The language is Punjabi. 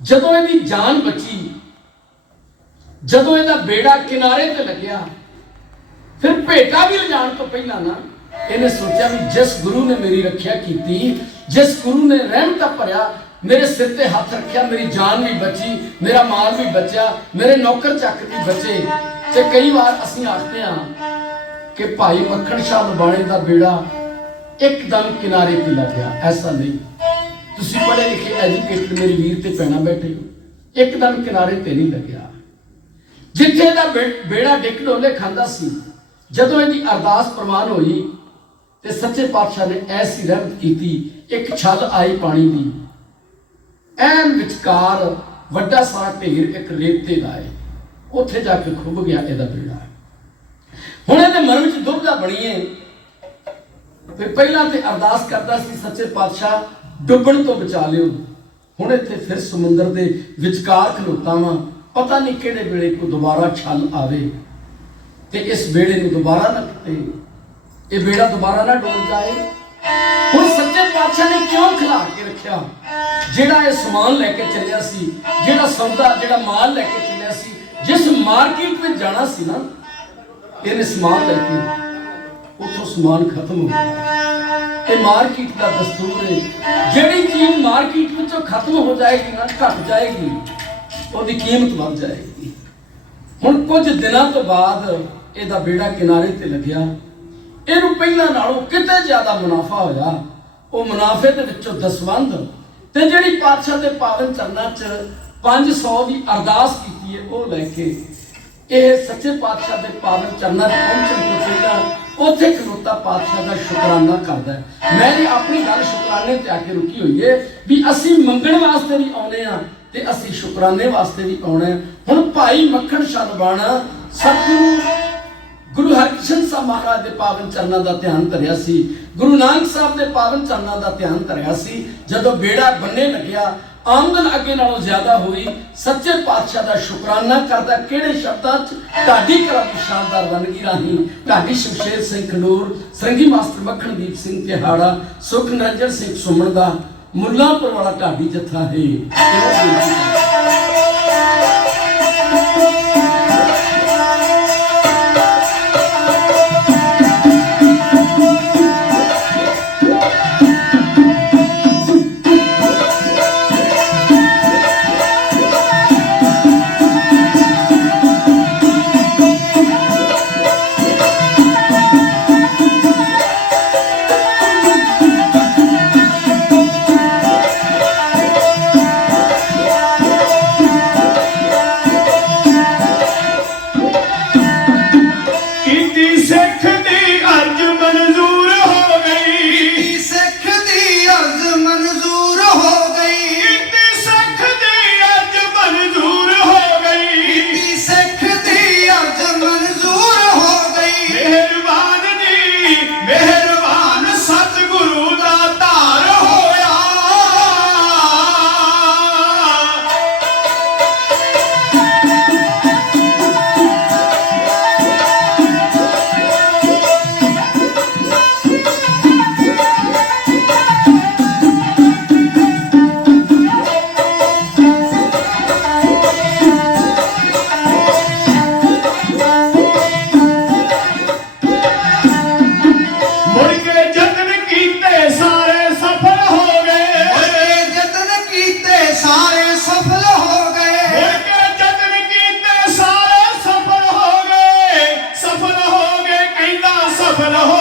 ਜਦੋਂ ਇਹਦੀ ਜਾਨ ਬਚੀ, ਜਦੋਂ ਇਹਦਾ ਬੇੜਾ ਕਿਨਾਰੇ ਤੇ ਲੱਗਿਆ, ਫਿਰ ਭੇਟਾ ਵੀ ਲਿਜਾਣ ਤੋਂ ਪਹਿਲਾਂ ਨਾ ਇਹਨੇ ਸੋਚਿਆ ਵੀ ਜਿਸ ਗੁਰੂ ਨੇ ਮੇਰੀ ਰੱਖਿਆ ਕੀਤੀ, ਜਿਸ ਗੁਰੂ ਨੇ ਰਹਿਮਤਾਂ ਭਰਿਆ, ਮੇਰੇ ਸਿਰ ਤੇ ਹੱਥ ਰੱਖਿਆ, ਮੇਰੀ ਜਾਨ ਵੀ ਬਚੀ, ਮੇਰਾ ਮਾਲ ਵੀ ਬਚਿਆ, ਮੇਰੇ ਨੌਕਰ ਚੱਕ ਵੀ ਬਚੇ। ਤੇ ਕਈ ਵਾਰ ਅਸੀਂ ਆਖਦੇ ਹਾਂ ਕਿ ਭਾਈ ਮੱਖਣ ਸ਼ਾਹ ਲਬਾਣੇ ਦਾ ਬੇੜਾ ਇੱਕਦਮ ਕਿਨਾਰੇ ਤੇ ਲੱਗ ਗਿਆ ਐਸਾ ਨਹੀਂ। ਤੁਸੀਂ ਪੜ੍ਹੇ ਲਿਖੇ ਐਜੂਕੇਟਡ ਮੇਰੇ ਵੀਰ ਤੇ ਪੈਣਾ ਬੈਠੇ ਹੋ। ਇੱਕਦਮ ਕਿਨਾਰੇ ਤੇ ਨਹੀਂ ਲੱਗਿਆ। ਜਿੱਥੇ ਦਾ ਬੇੜਾ ਡਿੱਕ ਡੋਲੇ ਖਾਂਦਾ ਸੀ, ਜਦੋਂ ਇਹਦੀ ਅਰਦਾਸ ਪ੍ਰਵਾਨ ਹੋਈ ਤੇ ਸੱਚੇ ਪਾਤਸ਼ਾਹ ਨੇ ਐਸੀ ਰਹਿਮਤ ਕੀਤੀ, ਇੱਕ ਛਲ ਆਈ ਪਾਣੀ ਦੀ। ਐਨ ਵਿਚਕਾਰ ਵੱਡਾ ਸਾਰਾ ਢੇਰ ਇੱਕ ਰੇਤੇ ਦਾ ਹੈ ਉੱਥੇ ਜਾ ਕੇ ਖੁੱਭ ਗਿਆ ਇਹਦਾ ਬੇੜਾ। ਹੁਣ ਇਹਦੇ ਮਨ ਵਿੱਚ ਦੁਬਦਾ ਬਣੀਏ ਤੇ ਪਹਿਲਾਂ ਤੇ ਅਰਦਾਸ ਕਰਦਾ ਸੀ ਸੱਚੇ ਪਾਤਸ਼ਾਹ ਡੁੱਬਣ ਤੋਂ ਬਚਾ ਲਿਓ। ਹੁਣ ਇੱਥੇ ਫਿਰ ਸਮੁੰਦਰ ਦੇ ਵਿਚਕਾਰ ਖਲੋਤਾ ਵਾਂ। ਪਤਾ ਨਹੀਂ ਕਿਹੜੇ ਵੇਲੇ ਕੋ ਦੁਬਾਰਾ ਛਲ ਆਵੇ। ਤੇ ਇਸ ਬੇੜੇ ਨੂੰ ਦੁਬਾਰਾ ਨਾ ਕਿਤੇ ਇਹ ਬੇੜਾ ਦੁਬਾਰਾ ਨਾ ਡੋਲ ਜਾਏ। ਹੁਣ ਸੱਚੇ ਪਾਤਸ਼ਾਹ ਨੇ ਕਿਉਂ ਖਿਲਾ ਕੇ ਰੱਖਿਆ? ਜਿਹੜਾ ਇਹ ਸਮਾਨ ਲੈ ਕੇ ਚੱਲਿਆ ਸੀ, ਜਿਹੜਾ ਸੌਦਾ, ਜਿਹੜਾ ਮਾਲ ਲੈ ਕੇ ਚੱਲਿਆ ਸੀ, ਜਿਸ ਮਾਰਕੀਟ ਵਿੱਚ ਜਾਣਾ ਸੀ ਨਾ, ਇਹਨੇ ਸਮਾਨ ਲੈ ਕੇ ਉੱਥੋਂ ਸਮਾਨ ਖਤਮ ਹੋ ਗਿਆ। ਇਹ ਮਾਰਕੀਟ ਦਾ ਦਸਤੂਰ ਹੈ। ਜਿਹੜੀ ਚੀਜ਼ ਮਾਰਕੀਟ ਵਿੱਚੋਂ ਖਤਮ ਹੋ ਜਾਏਗੀ ਨਾ, ਘਟ ਜਾਏਗੀ, ਉਹਦੀ ਕੀਮਤ ਵੱਧ ਜਾਏਗੀ। ਹੁਣ ਕੁਝ ਦਿਨਾਂ ਤੋਂ ਬਾਅਦ ਇਹਦਾ ਬੇੜਾ ਕਿਨਾਰੇ ਤੇ ਲੱਗਿਆ। ਇਹਨੂੰ ਪਹਿਲਾਂ ਨਾਲੋਂ ਕਿਤੇ ਜ਼ਿਆਦਾ ਮੁਨਾਫਾ ਹੋਇਆ। ਉਹ ਮੁਨਾਫੇ ਦੇ ਵਿੱਚੋਂ ਦਸਵੰਧ ਤੇ ਜਿਹੜੀ ਪਾਤਸ਼ਾਹ ਦੇ ਪਾਵਨ ਚਰਨਾਂ 'ਚ 500 ਦੀ ਅਰਦਾਸ ਕੀਤੀ ਹੈ, ਉਹ ਲੈ ਕੇ ਇਹ ਸੱਚੇ ਪਾਤਸ਼ਾਹ ਦੇ ਪਾਵਨ ਚਰਨਾਂ 'ਚ ਪਹੁੰਚਣ ਤੋਂ ਪਹਿਲਾਂ ਉੱਥੇ ਖਲੋਤਾ ਪਾਤਸ਼ਾਹ ਦਾ ਸ਼ੁਕਰਾਨਾ ਕਰਦਾ ਮੈਂ ਆਪਣੀ ਗੱਲ ਸ਼ੁਕਰਾਨੇ ਤੇ ਆ ਕੇ ਰੁਕੀ ਹੋਈ ਹੈ ਵੀ ਅਸੀਂ ਮੰਗਣ ਵਾਸਤੇ ਵੀ ਆਉਨੇ ਆ ਤੇ ਅਸੀਂ ਸ਼ੁਕਰਾਨੇ ਵਾਸਤੇ ਵੀ ਆਉਣਾ ਹੁਣ ਭਾਈ ਮੱਖਣ ਸ਼ਲਵਾਣਾ ਸਤਿਗੁਰੂ, ਗੁਰੂ ਹਰਕ੍ਰਿਸ਼ਨ ਸਾਹਿਬ ਮਹਾਰਾਜ ਦੇ ਪਾਵਨ ਚਰਨਾਂ ਦਾ ਧਿਆਨ ਧਰਿਆ ਸੀ। ਗੁਰੂ ਨਾਨਕ ਸਾਹਿਬ ਦੇ ਪਾਵਨ ਚਰਨਾਂ ਦਾ ਧਿਆਨ ਧਰਿਆ ਸੀ। ਜਦੋਂ ਬੇੜਾ ਬੰਨੇ ਲੱਗਿਆ ਆਮਦਨ ਅੱਗੇ ਨਾਲੋਂ ਜ਼ਿਆਦਾ ਹੋਈ, ਸੱਚੇ ਪਾਤਸ਼ਾਹ ਦਾ ਸ਼ੁਕਰਾਨਾ ਕਰਦਾ ਕਿਹੜੇ ਸ਼ਬਦਾਂ 'ਚ ਢਾਡੀ ਕਰਾਂ ਦੀ ਸ਼ਾਨਦਾਰ ਵੰਨਗੀ ਰਾਹੀਂ ਢਾਡੀ ਸ਼ਮਸ਼ੇਰ ਸਿੰਘ ਖਡੂਰ, ਸੰਗੀ ਮਾਸਟਰ ਮੱਖਣਦੀਪ ਸਿੰਘ ਤਿਹਾੜਾ ਸੁਖ ਨਿਰੰਜਨ ਸਿੰਘ ਸੁਮਣ ਦਾ ਮੁੱਲਾਂਪੁਰ ਵਾਲਾ ਢਾਡੀ ਜੱਥਾ ਹੈ। فله